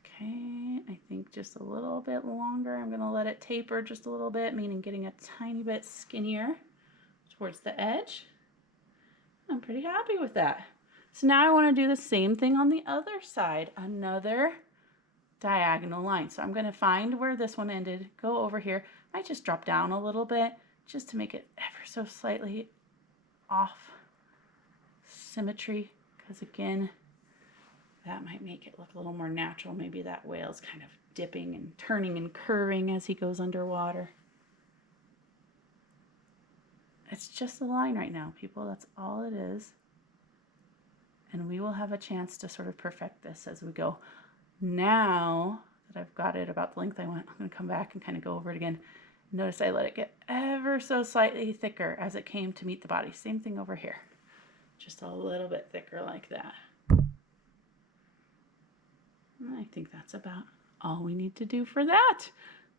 Okay, I think just a little bit longer. I'm going to let it taper just a little bit, meaning getting a tiny bit skinnier towards the edge. I'm pretty happy with that. So now I want to do the same thing on the other side, another diagonal line. So I'm going to find where this one ended, go over here. I just drop down a little bit just to make it ever so slightly off symmetry, because again, that might make it look a little more natural. Maybe that whale's kind of dipping and turning and curving as he goes underwater. It's just a line right now, people. That's all it is. And we will have a chance to sort of perfect this as we go. Now that I've got it about the length I want, I'm going to come back and kind of go over it again. Notice I let it get ever so slightly thicker as it came to meet the body. Same thing over here. Just a little bit thicker like that. And I think that's about all we need to do for that.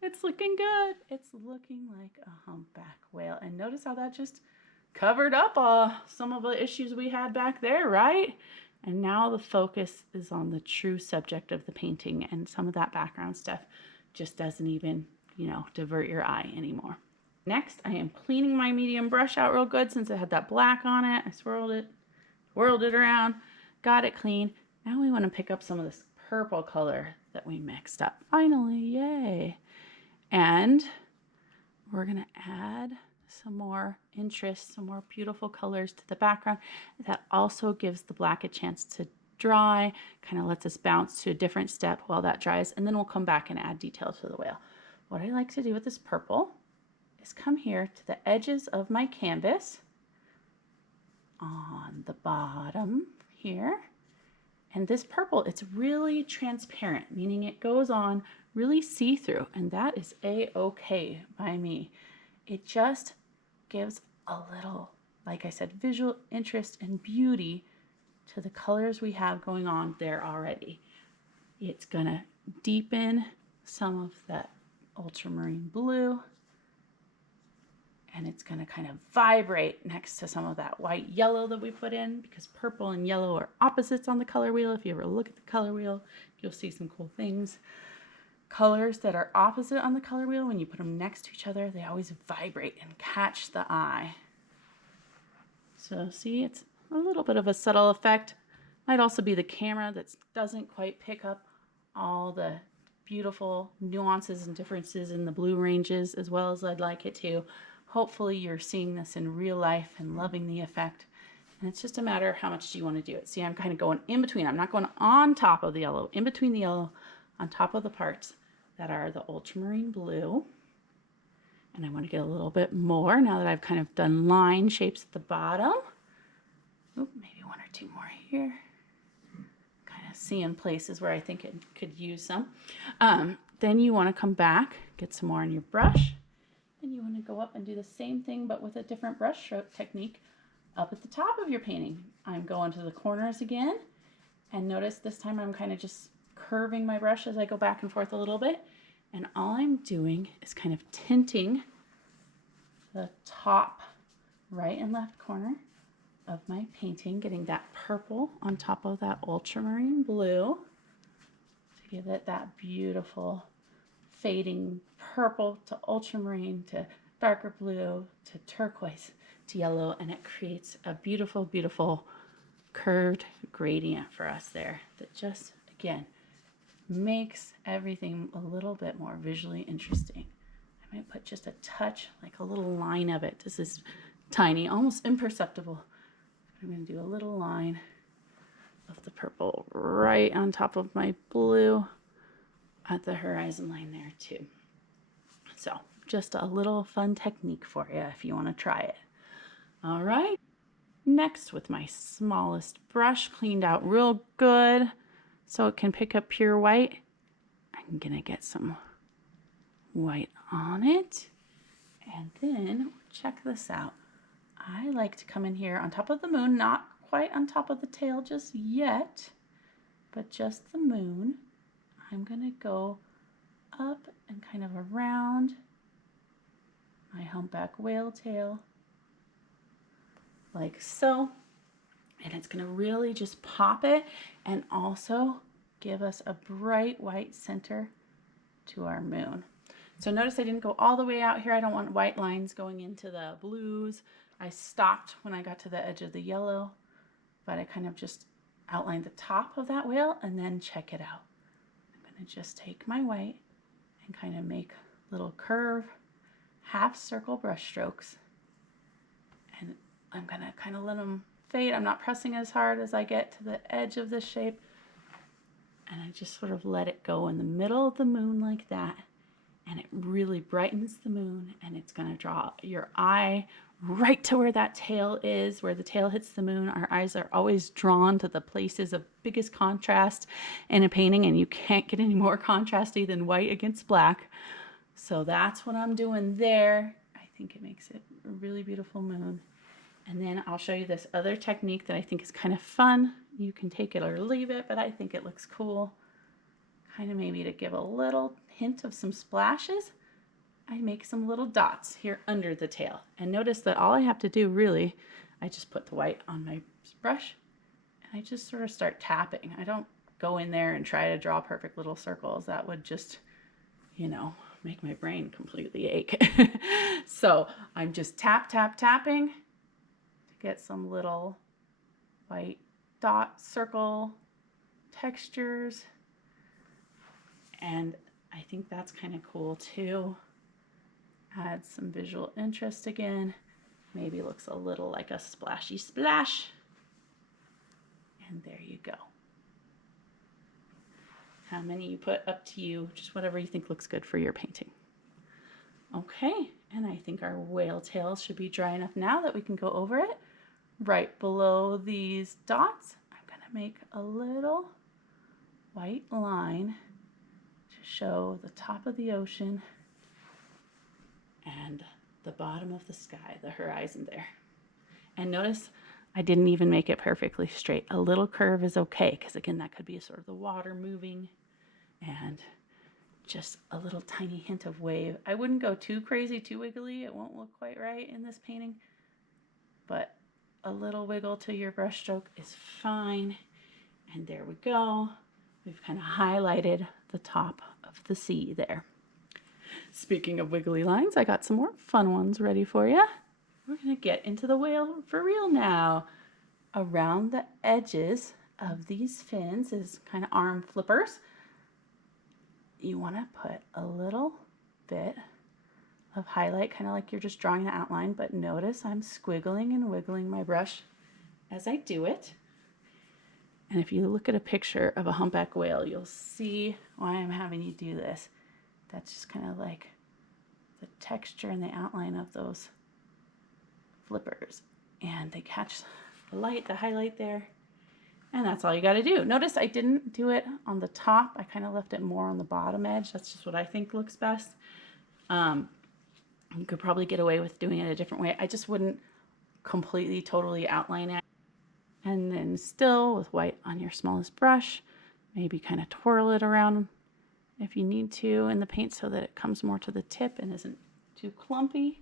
It's looking good. It's looking like a humpback whale. And notice how that just covered up some of the issues we had back there, right? And now the focus is on the true subject of the painting, and some of that background stuff just doesn't even, divert your eye anymore. Next, I am cleaning my medium brush out real good since it had that black on it. I swirled it around, got it clean. Now we want to pick up some of this purple color that we mixed up. Finally, yay. And we're going to add some more interest, some more beautiful colors to the background. That also gives the black a chance to dry, kind of lets us bounce to a different step while that dries, and then we'll come back and add detail to the whale. What I like to do with this purple is come here to the edges of my canvas on the bottom here. And this purple, it's really transparent, meaning it goes on really see-through, and that is a-okay by me. It just gives a little, like I said, visual interest and beauty to the colors we have going on there already. It's gonna deepen some of that ultramarine blue, and it's gonna kind of vibrate next to some of that white yellow that we put in, because purple and yellow are opposites on the color wheel. If you ever look at the color wheel, you'll see some cool things. Colors that are opposite on the color wheel, when you put them next to each other, they always vibrate and catch the eye. So see, it's a little bit of a subtle effect. Might also be the camera that doesn't quite pick up all the beautiful nuances and differences in the blue ranges as well as I'd like it to. Hopefully you're seeing this in real life and loving the effect. And it's just a matter of how much do you want to do it. See, I'm kind of going in between. I'm not going on top of the yellow, in between the yellow, on top of the parts that are the ultramarine blue. And I want to get a little bit more now that I've kind of done line shapes at the bottom. Oop, maybe one or two more here. Kind of seeing places where I think it could use some. Then you want to come back, get some more on your brush. And you want to go up and do the same thing, but with a different brush stroke technique up at the top of your painting. I'm going to the corners again. And notice this time I'm kind of just curving my brush as I go back and forth a little bit. And all I'm doing is kind of tinting the top right and left corner of my painting, getting that purple on top of that ultramarine blue to give it that beautiful fading purple to ultramarine to darker blue to turquoise to yellow, and it creates a beautiful, beautiful curved gradient for us there that just, again, makes everything a little bit more visually interesting. I might put just a touch, like a little line of it. This is tiny, almost imperceptible. I'm going to do a little line of the purple right on top of my blue at the horizon line there too. So just a little fun technique for you if you want to try it. All right. Next, with my smallest brush cleaned out real good so it can pick up pure white, I'm going to get some white on it. And then check this out. I like to come in here on top of the moon, not quite on top of the tail just yet, but just the moon. I'm going to go up and kind of around my humpback whale tail, like so. And it's going to really just pop it and also give us a bright white center to our moon. So notice I didn't go all the way out here. I don't want white lines going into the blues. I stopped when I got to the edge of the yellow, but I kind of just outlined the top of that whale and then check it out. I'm going to just take my white and kind of make little curve, half circle brush strokes. And I'm going to kind of let them fade. I'm not pressing as hard as I get to the edge of this shape. And I just sort of let it go in the middle of the moon like that. And it really brightens the moon, and it's going to draw your eye right to where that tail is, where the tail hits the moon. Our eyes are always drawn to the places of biggest contrast in a painting, and you can't get any more contrasty than white against black. So that's what I'm doing there. I think it makes it a really beautiful moon. And then I'll show you this other technique that I think is kind of fun. You can take it or leave it, but I think it looks cool. Kind of maybe to give a little hint of some splashes, I make some little dots here under the tail. And notice that all I have to do really, I just put the white on my brush and I just sort of start tapping. I don't go in there and try to draw perfect little circles. That would just, you know, make my brain completely ache. So I'm just tapping to get some little white dot circle textures. And I think that's kind of cool too. Add some visual interest again. Maybe looks a little like a splashy splash. And there you go. How many you put, up to you, just whatever you think looks good for your painting. Okay, and I think our whale tail should be dry enough now that we can go over it. Right below these dots, I'm gonna make a little white line to show the top of the ocean and the bottom of the sky, the horizon there. And notice I didn't even make it perfectly straight. A little curve is okay, because again, that could be sort of the water moving and just a little tiny hint of wave. I wouldn't go too crazy, too wiggly. It won't look quite right in this painting, but a little wiggle to your brush stroke is fine. And there we go. We've kind of highlighted the top of the sea there. Speaking of wiggly lines, I got some more fun ones ready for you. We're going to get into the whale for real now. Around the edges of these fins is kind of arm flippers. You want to put a little bit of highlight, kind of like you're just drawing the outline, but notice I'm squiggling and wiggling my brush as I do it. And if you look at a picture of a humpback whale, you'll see why I'm having you do this. That's just kind of like the texture and the outline of those flippers. And they catch the light, the highlight there. And that's all you got to do. Notice I didn't do it on the top. I kind of left it more on the bottom edge. That's just what I think looks best. You could probably get away with doing it a different way. I just wouldn't completely, totally outline it. And then still with white on your smallest brush, maybe kind of twirl it around if you need to in the paint so that it comes more to the tip and isn't too clumpy.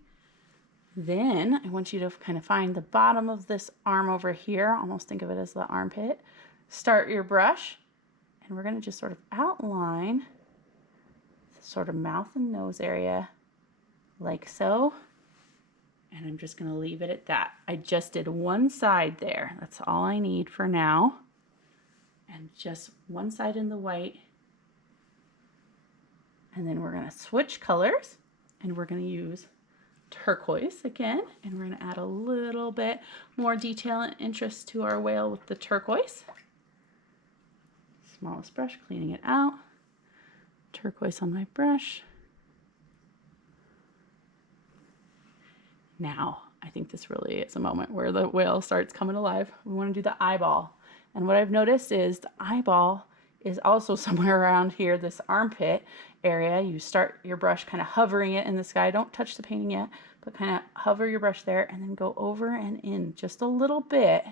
Then I want you to kind of find the bottom of this arm over here. Almost think of it as the armpit. Start your brush, and we're going to just sort of outline the sort of mouth and nose area like so. And I'm just going to leave it at that. I just did one side there. That's all I need for now. And just one side in the white. And then we're going to switch colors, and we're going to use turquoise again. And we're going to add a little bit more detail and interest to our whale with the turquoise. Smallest brush, cleaning it out. Turquoise on my brush. Now, I think this really is a moment where the whale starts coming alive. We want to do the eyeball. And what I've noticed is the eyeball is also somewhere around here, this armpit area. You start your brush kind of hovering it in the sky. Don't touch the painting yet, but kind of hover your brush there and then go over and in just a little bit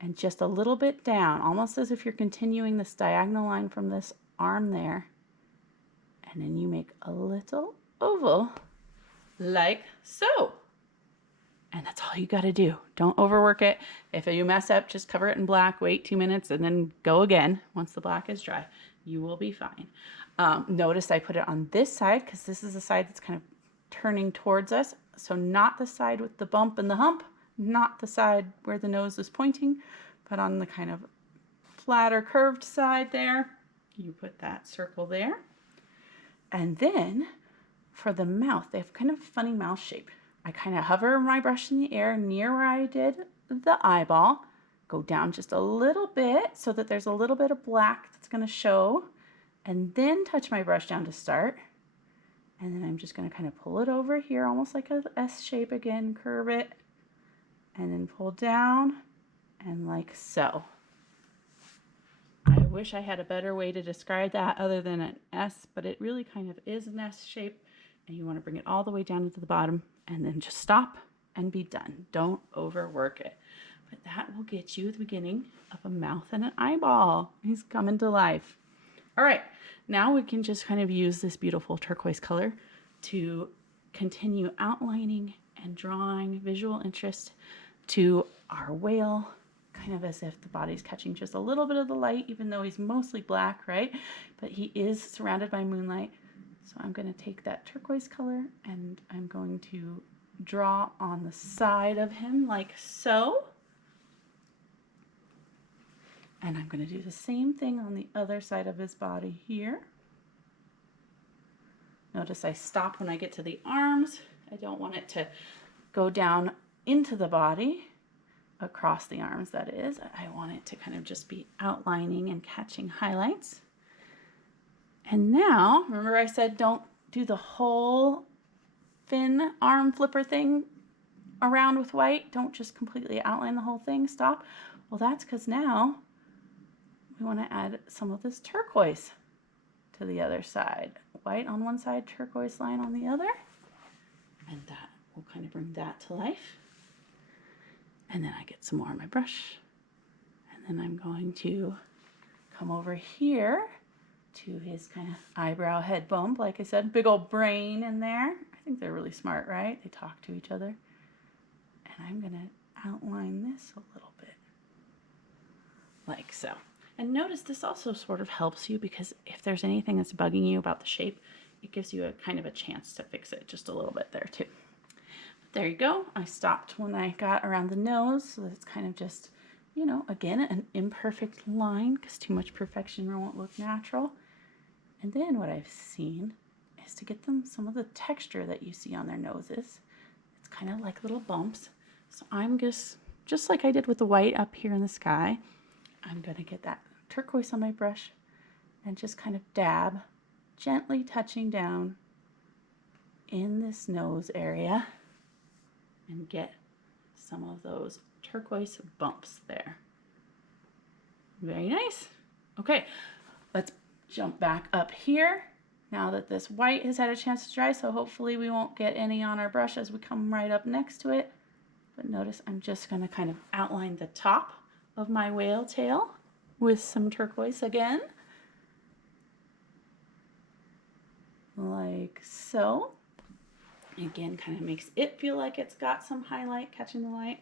and just a little bit down, almost as if you're continuing this diagonal line from this arm there. And then you make a little oval like so. And that's all you got to do. Don't overwork it. If you mess up, just cover it in black, wait 2 minutes, and then go again. Once the black is dry, you will be fine. Notice I put it on this side because this is the side that's kind of turning towards us. So not the side with the bump and the hump, not the side where the nose is pointing, but on the kind of flatter curved side there. You put that circle there. And then for the mouth, they have kind of a funny mouth shape. I kind of hover my brush in the air near where I did the eyeball, go down just a little bit so that there's a little bit of black that's going to show, and then touch my brush down to start. And then I'm just going to kind of pull it over here, almost like a S shape again, curve it, and then pull down, and like so. I wish I had a better way to describe that other than an S, but it really kind of is an S shape, and you want to bring it all the way down to the bottom, and then just stop and be done. Don't overwork it. But that will get you the beginning of a mouth and an eyeball. He's coming to life. All right, now we can just kind of use this beautiful turquoise color to continue outlining and drawing visual interest to our whale, kind of as if the body's catching just a little bit of the light, even though he's mostly black, right? But he is surrounded by moonlight. So I'm going to take that turquoise color and I'm going to draw on the side of him like so. And I'm going to do the same thing on the other side of his body here. Notice I stop when I get to the arms. I don't want it to go down into the body, across the arms that is. I want it to kind of just be outlining and catching highlights. And now, remember I said don't do the whole fin arm flipper thing around with white. Don't just completely outline the whole thing. Stop. Well, that's because now we want to add some of this turquoise to the other side. White on one side, turquoise line on the other. And that will kind of bring that to life. And then I get some more on my brush. And then I'm going to come over here to his kind of eyebrow head bump. Like I said, big old brain in there. I think they're really smart, right? They talk to each other. And I'm going to outline this a little bit. Like so. And notice this also sort of helps you because if there's anything that's bugging you about the shape, it gives you a kind of a chance to fix it just a little bit there too. But there you go. I stopped when I got around the nose, so that it's kind of just, you know, again, an imperfect line because too much perfection won't look natural. And then what I've seen is to get them some of the texture that you see on their noses. It's kind of like little bumps. So I'm just like I did with the white up here in the sky, I'm going to get that turquoise on my brush and just kind of dab, gently touching down in this nose area and get some of those turquoise bumps there. Very nice. Okay, let's jump back up here now that this white has had a chance to dry, so hopefully we won't get any on our brush as we come right up next to it. But notice I'm just going to kind of outline the top of my whale tail with some turquoise again. Like so. Again, kind of makes it feel like it's got some highlight catching the light.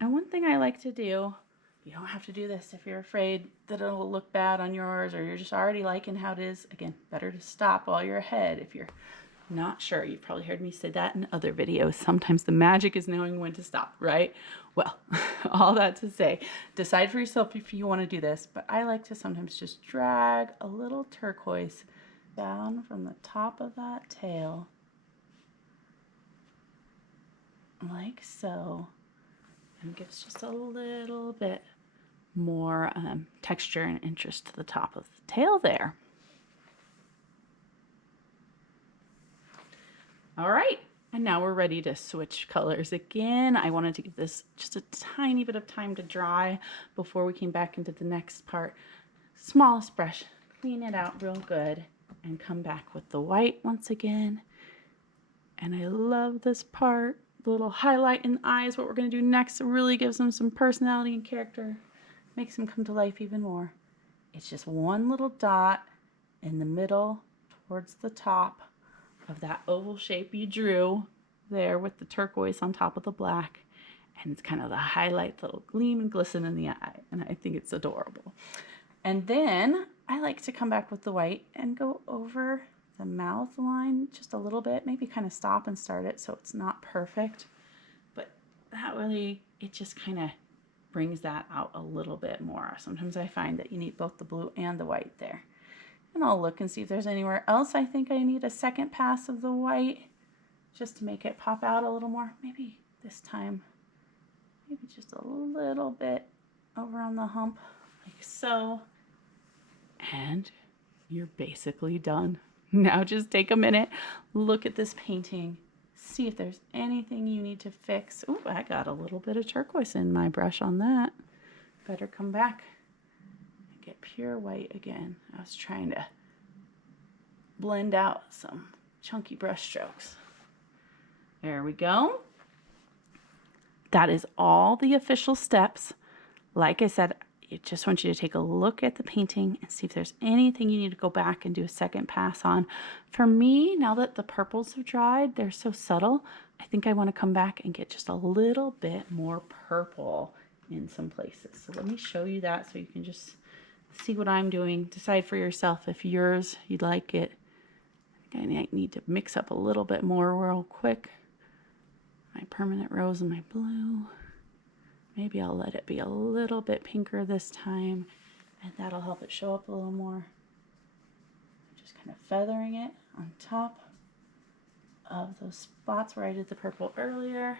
And one thing I like to do, you don't have to do this if you're afraid that it'll look bad on yours or you're just already liking how it is. Again, better to stop while you're ahead if you're not sure. You've probably heard me say that in other videos. Sometimes the magic is knowing when to stop, right? Well, all that to say, decide for yourself if you want to do this, but I like to sometimes just drag a little turquoise down from the top of that tail, like so, and gives just a little bit more texture and interest to the top of the tail there. All right, and now we're ready to switch colors again. I wanted to give this just a tiny bit of time to dry before we came back into the next part. Smallest brush, clean it out real good, and come back with the white once again. And I love this part. The little highlight in the eyes, what we're going to do next, really gives them some personality and character. Makes them come to life even more. It's just one little dot in the middle towards the top of that oval shape you drew there with the turquoise on top of the black. And it's kind of the highlight that'll gleam and glisten in the eye. And I think it's adorable. And then I like to come back with the white and go over the mouth line just a little bit, maybe kind of stop and start it so it's not perfect. But that really, it just kind of brings that out a little bit more. Sometimes I find that you need both the blue and the white there. And I'll look and see if there's anywhere else I think I need a second pass of the white just to make it pop out a little more. Maybe this time, maybe just a little bit over on the hump, like so. And you're basically done. Now just take a minute, look at this painting, see if there's anything you need to fix. Ooh, I got a little bit of turquoise in my brush on that. Better come back and get pure white again. I was trying to blend out some chunky brush strokes. There we go. That is all the official steps. Like I said, I just want you to take a look at the painting and see if there's anything you need to go back and do a second pass on. For me, now that the purples have dried, they're so subtle, I think I want to come back and get just a little bit more purple in some places. So let me show you that so you can just see what I'm doing. Decide for yourself if yours, you'd like it. I think I need to mix up a little bit more real quick. My permanent rose and my blue. Maybe I'll let it be a little bit pinker this time, and that'll help it show up a little more. Just kind of feathering it on top of those spots where I did the purple earlier.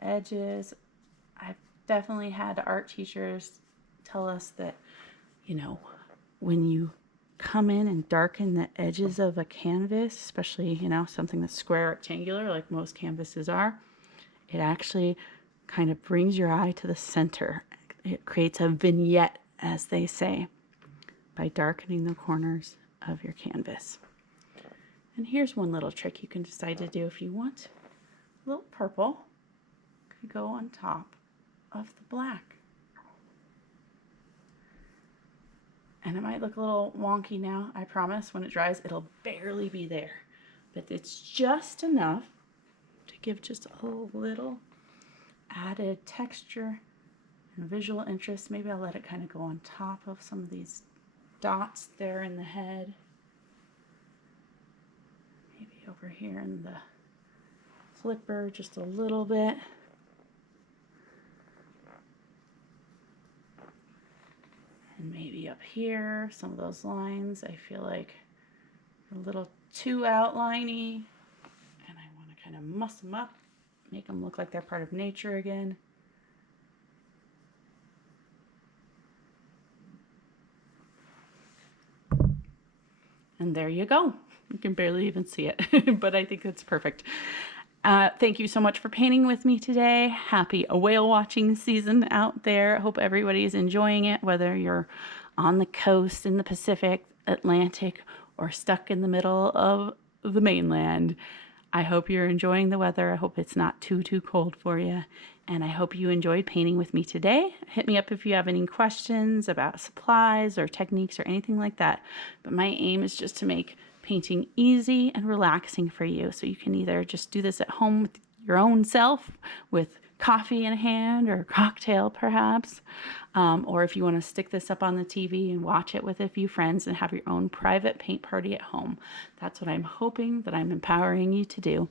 The edges. I've definitely had art teachers tell us that, you know, when you come in and darken the edges of a canvas, especially, you know, something that's square rectangular like most canvases are, it actually kind of brings your eye to the center. It creates a vignette, as they say, by darkening the corners of your canvas. And here's one little trick you can decide to do if you want. A little purple could go on top of the black. And it might look a little wonky now. I promise when it dries, it'll barely be there. But it's just enough to give just a little added texture and visual interest. Maybe I'll let it kind of go on top of some of these dots there in the head. Maybe over here in the flipper just a little bit. And maybe up here, some of those lines I feel like are a little too outliney, and I want to kind of muss them up, make them look like they're part of nature again. And there you go. You can barely even see it, but I think it's perfect. Thank you so much for painting with me today. Happy whale watching season out there. I hope everybody is enjoying it, whether you're on the coast in the Pacific, Atlantic, or stuck in the middle of the mainland. I hope you're enjoying the weather. I hope it's not too cold for you. And I hope you enjoyed painting with me today. Hit me up if you have any questions about supplies or techniques or anything like that. But my aim is just to make painting easy and relaxing for you, so you can either just do this at home with your own self with coffee in hand or a cocktail perhaps, or if you want to stick this up on the TV and watch it with a few friends and have your own private paint party at home. That's what I'm hoping that I'm empowering you to do.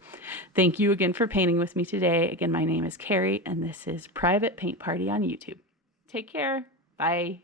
Thank you again for painting with me today. Again, my name is Carrie and this is Private Paint Party on YouTube. Take care. Bye.